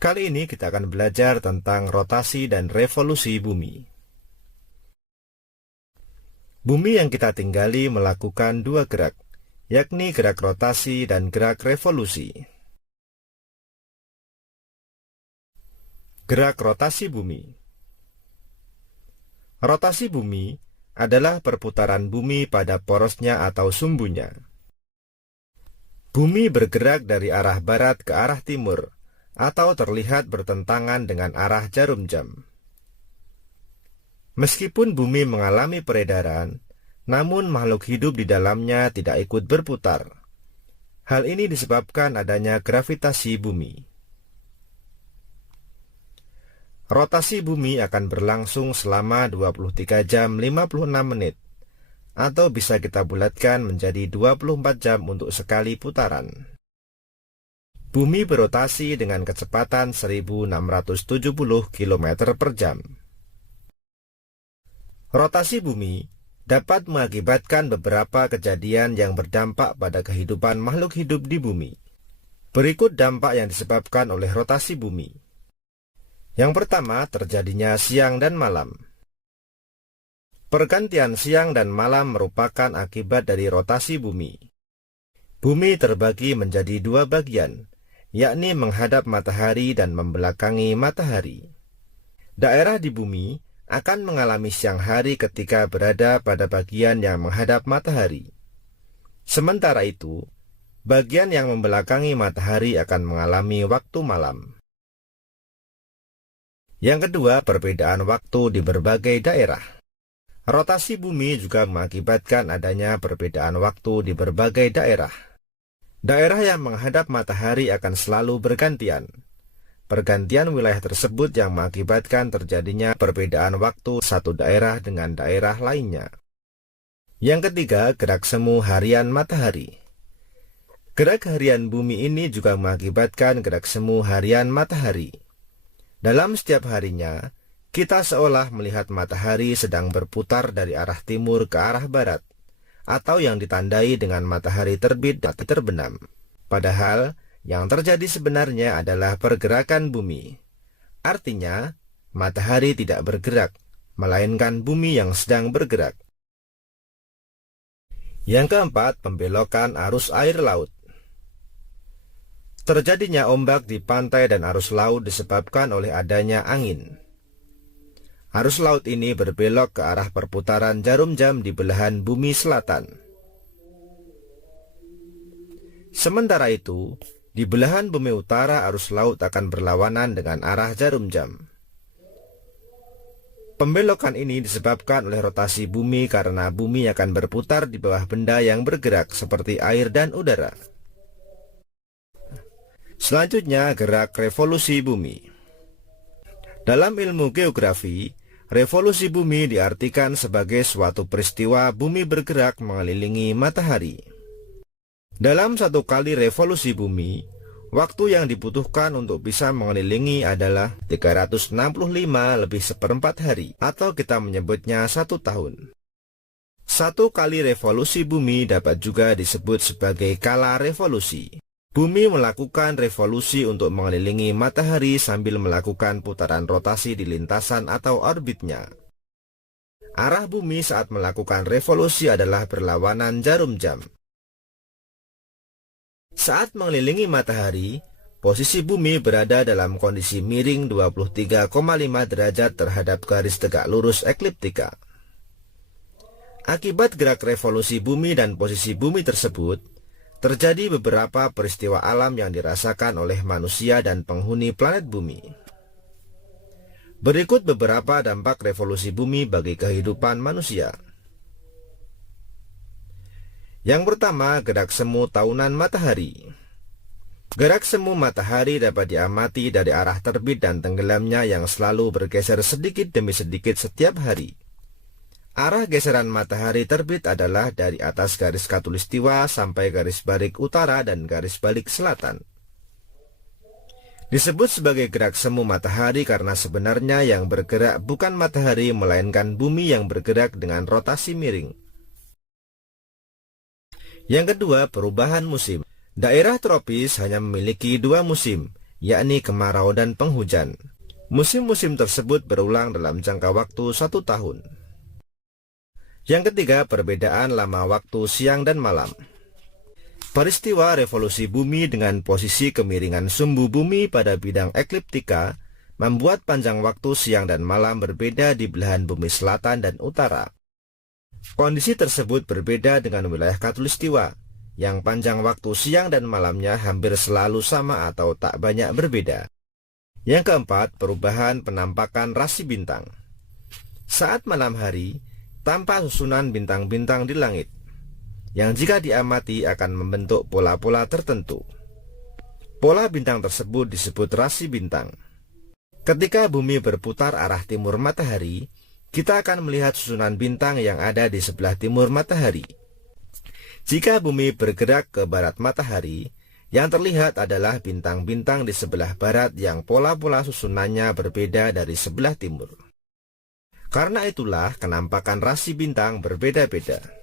Kali ini kita akan belajar tentang rotasi dan revolusi bumi. Bumi yang kita tinggali melakukan dua gerak, yakni gerak rotasi dan gerak revolusi. Gerak rotasi bumi. Rotasi bumi adalah perputaran bumi pada porosnya atau sumbunya. Bumi bergerak dari arah barat ke arah timur, atau terlihat bertentangan dengan arah jarum jam. Meskipun bumi mengalami peredaran, namun makhluk hidup di dalamnya tidak ikut berputar. Hal ini disebabkan adanya gravitasi bumi. Rotasi bumi akan berlangsung selama 23 jam 56 menit, atau bisa kita bulatkan menjadi 24 jam untuk sekali putaran. Bumi berotasi dengan kecepatan 1670 km per jam. Rotasi bumi dapat mengakibatkan beberapa kejadian yang berdampak pada kehidupan makhluk hidup di bumi. Berikut dampak yang disebabkan oleh rotasi bumi. Yang pertama, terjadinya siang dan malam. Pergantian siang dan malam merupakan akibat dari rotasi bumi. Bumi terbagi menjadi dua bagian, yakni menghadap matahari dan membelakangi matahari. Daerah di bumi akan mengalami siang hari ketika berada pada bagian yang menghadap matahari. Sementara itu, bagian yang membelakangi matahari akan mengalami waktu malam. Yang kedua, perbedaan waktu di berbagai daerah. Rotasi bumi juga mengakibatkan adanya perbedaan waktu di berbagai daerah. Daerah yang menghadap matahari akan selalu bergantian. Pergantian wilayah tersebut yang mengakibatkan terjadinya perbedaan waktu satu daerah dengan daerah lainnya. Yang ketiga, gerak semu harian matahari. Gerak harian bumi ini juga mengakibatkan gerak semu harian matahari. Dalam setiap harinya, kita seolah melihat matahari sedang berputar dari arah timur ke arah barat, atau yang ditandai dengan matahari terbit dan terbenam. Padahal, yang terjadi sebenarnya adalah pergerakan bumi. Artinya, matahari tidak bergerak, melainkan bumi yang sedang bergerak. Yang keempat, pembelokan arus air laut. Terjadinya ombak di pantai dan arus laut disebabkan oleh adanya angin. Arus laut ini berbelok ke arah perputaran jarum jam di belahan bumi selatan. Sementara itu, di belahan bumi utara arus laut akan berlawanan dengan arah jarum jam. Pembelokan ini disebabkan oleh rotasi bumi karena bumi akan berputar di bawah benda yang bergerak seperti air dan udara. Selanjutnya, gerak revolusi bumi. Dalam ilmu geografi, revolusi bumi diartikan sebagai suatu peristiwa bumi bergerak mengelilingi matahari. Dalam satu kali revolusi bumi, waktu yang dibutuhkan untuk bisa mengelilingi adalah 365 lebih seperempat hari, atau kita menyebutnya 1 tahun. Satu kali revolusi bumi dapat juga disebut sebagai kala revolusi. Bumi melakukan revolusi untuk mengelilingi matahari sambil melakukan putaran rotasi di lintasan atau orbitnya. Arah bumi saat melakukan revolusi adalah berlawanan jarum jam. Saat mengelilingi matahari, posisi bumi berada dalam kondisi miring 23,5 derajat terhadap garis tegak lurus ekliptika. Akibat gerak revolusi bumi dan posisi bumi tersebut, terjadi beberapa peristiwa alam yang dirasakan oleh manusia dan penghuni planet bumi. Berikut beberapa dampak revolusi bumi bagi kehidupan manusia. Yang pertama, gerak semu tahunan matahari. Gerak semu matahari dapat diamati dari arah terbit dan tenggelamnya yang selalu bergeser sedikit demi sedikit setiap hari. Arah geseran matahari terbit adalah dari atas garis khatulistiwa sampai garis balik utara dan garis balik selatan. Disebut sebagai gerak semu matahari karena sebenarnya yang bergerak bukan matahari melainkan bumi yang bergerak dengan rotasi miring. Yang kedua, perubahan musim. Daerah tropis hanya memiliki 2 musim, yakni kemarau dan penghujan. Musim-musim tersebut berulang dalam jangka waktu 1 tahun. Yang ketiga, perbedaan lama waktu siang dan malam. Peristiwa revolusi bumi dengan posisi kemiringan sumbu bumi pada bidang ekliptika membuat panjang waktu siang dan malam berbeda di belahan bumi selatan dan utara. Kondisi tersebut berbeda dengan wilayah khatulistiwa, yang panjang waktu siang dan malamnya hampir selalu sama atau tak banyak berbeda. Yang keempat, perubahan penampakan rasi bintang. Saat malam hari, tampak susunan bintang-bintang di langit, yang jika diamati akan membentuk pola-pola tertentu. Pola bintang tersebut disebut rasi bintang. Ketika bumi berputar arah timur matahari, kita akan melihat susunan bintang yang ada di sebelah timur matahari. Jika bumi bergerak ke barat matahari, yang terlihat adalah bintang-bintang di sebelah barat yang pola-pola susunannya berbeda dari sebelah timur. Karena itulah kenampakan rasi bintang berbeda-beda.